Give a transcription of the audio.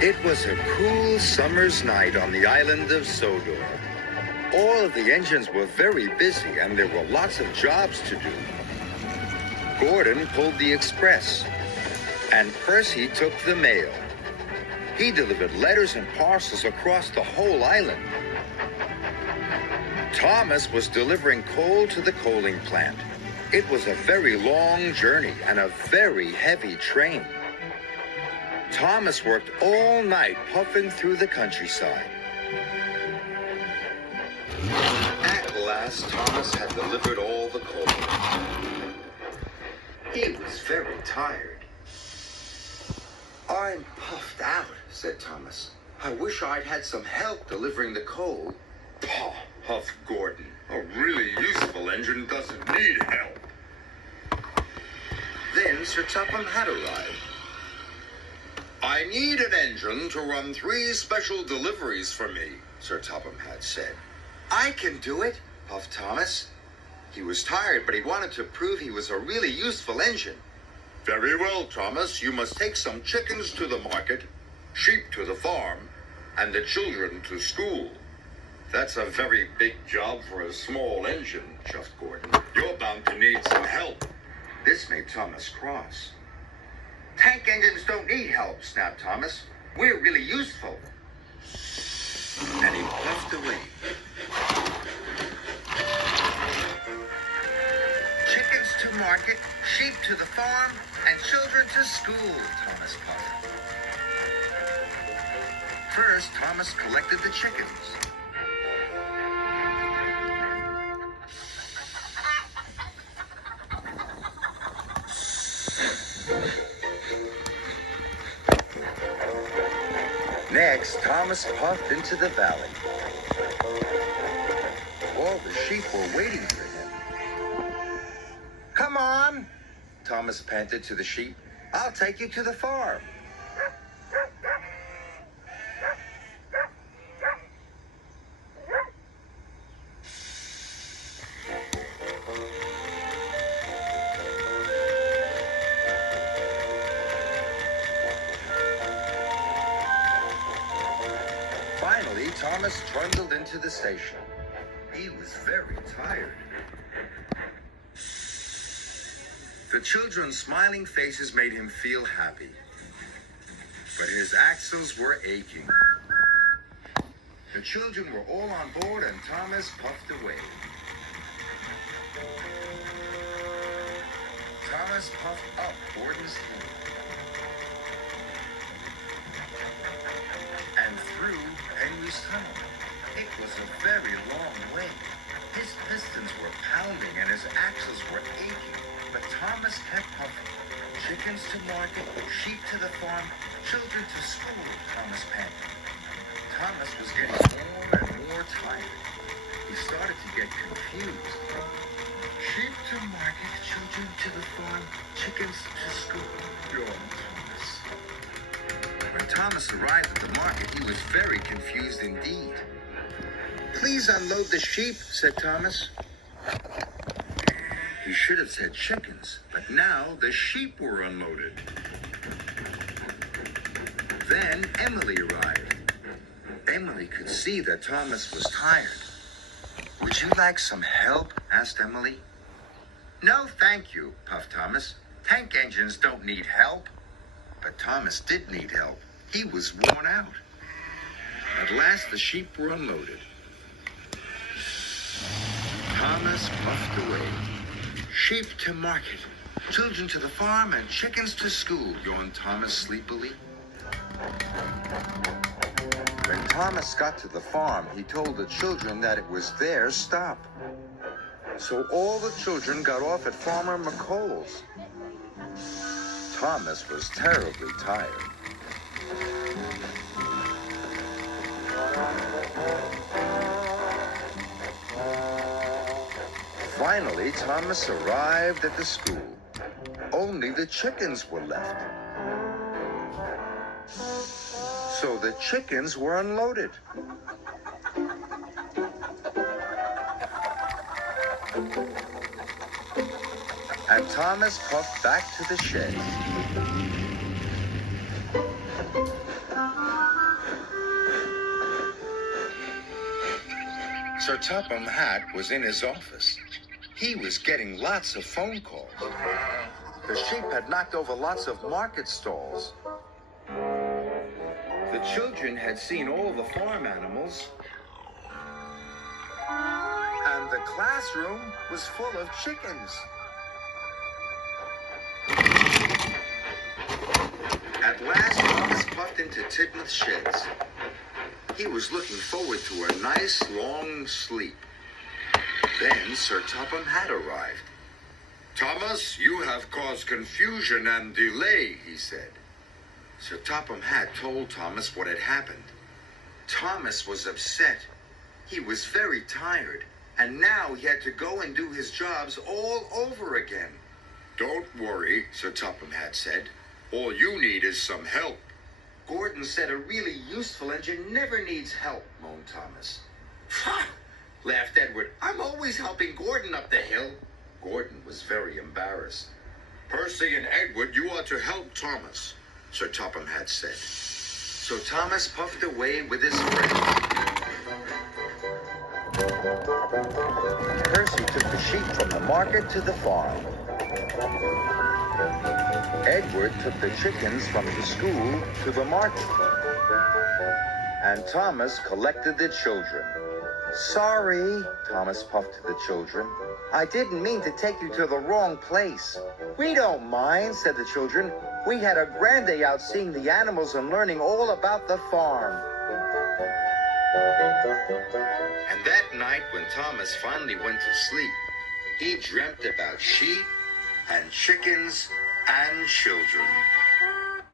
It was a cool summer's night on the island of Sodor. All of the engines were very busy and there were lots of jobs to do. Gordon pulled the express and Percy took the mail. He delivered letters and parcels across the whole island. Thomas was delivering coal to the coaling plant. It was a very long journey and a very heavy train. Thomas worked all night puffing through the countryside. At last, Thomas had delivered all the coal. He was very tired. "I'm puffed out," said Thomas. "I wish I'd had some help delivering the coal." "Pah," huffed Gordon. "A really useful engine doesn't need help." Then Sir Topham had arrived. "I need an engine to run 3 special deliveries for me," Sir Topham had said. "I can do it," puffed Thomas. He was tired, but he wanted to prove he was a really useful engine. "Very well, Thomas. You must take some chickens to the market, sheep to the farm, and the children to school." "That's a very big job for a small engine," chuffed Gordon. "You're bound to need some help." This made Thomas cross. "Tank engines don't need help," snapped Thomas. "We're really useful." And he puffed away. "Chickens to market, sheep to the farm, and children to school," Thomas puffed. First, Thomas collected the chickens. Next, Thomas puffed into the valley. All the sheep were waiting for him. "Come on," Thomas panted to the sheep. "I'll take you to the farm." Finally, Thomas trundled into the station. He was very tired. The children's smiling faces made him feel happy, but his axles were aching. The children were all on board and Thomas puffed away. Thomas puffed up Gordon's hill and through Henry's tunnel. It was a very long way. His pistons were pounding and his axles were aching, but Thomas kept puffing. "Chickens to market, sheep to the farm, children to school," Thomas panted. Thomas was getting more and more tired. He started to get confused. "Sheep to market, children to the farm, chickens to school," yawned Thomas. When Thomas arrived at the market, he was very confused indeed. "Please unload the sheep," said Thomas. He should have said chickens, but now the sheep were unloaded. Then Emily arrived. Emily could see that Thomas was tired. "Would you like some help?" asked Emily. "No, thank you," puffed Thomas. "Tank engines don't need help." But Thomas did need help. He was worn out. At last the sheep were unloaded. Thomas puffed away. "Sheep to market, children to the farm, and chickens to school," yawned Thomas sleepily. When Thomas got to the farm, he told the children that it was their stop. So all the children got off at Farmer McColl's. Thomas was terribly tired. Finally, Thomas arrived at the school. Only the chickens were left. So the chickens were unloaded. And Thomas puffed back to the shed. Sir Topham Hatt was in his office. He was getting lots of phone calls. The sheep had knocked over lots of market stalls. The children had seen all the farm animals. And the classroom was full of chickens. At last, Thomas puffed into Tidmouth's sheds. He was looking forward to a nice long sleep. Then Sir Topham Hatt arrived. Thomas, you have caused confusion and delay, he said. Sir Topham Hatt told Thomas what had happened. Thomas was upset. He was very tired, and now he had to go and do his jobs all over again. Don't worry, Sir Topham Hatt said. All you need is some help. Gordon said a really useful engine never needs help, moaned Thomas. Ha! Laughed Edward. I'm always helping Gordon up the hill. Gordon was very embarrassed. Percy and Edward, you are to help Thomas, Sir Topham Hatt said. So Thomas puffed away with his friends. Percy took the sheep from the market to the farm. Edward took the chickens from the school to the market. And Thomas collected the children. Sorry, Thomas puffed to the children. I didn't mean to take you to the wrong place. We don't mind, said the children. We had a grand day out seeing the animals and learning all about the farm. And that night, when Thomas finally went to sleep, he dreamt about sheep and chickens and children.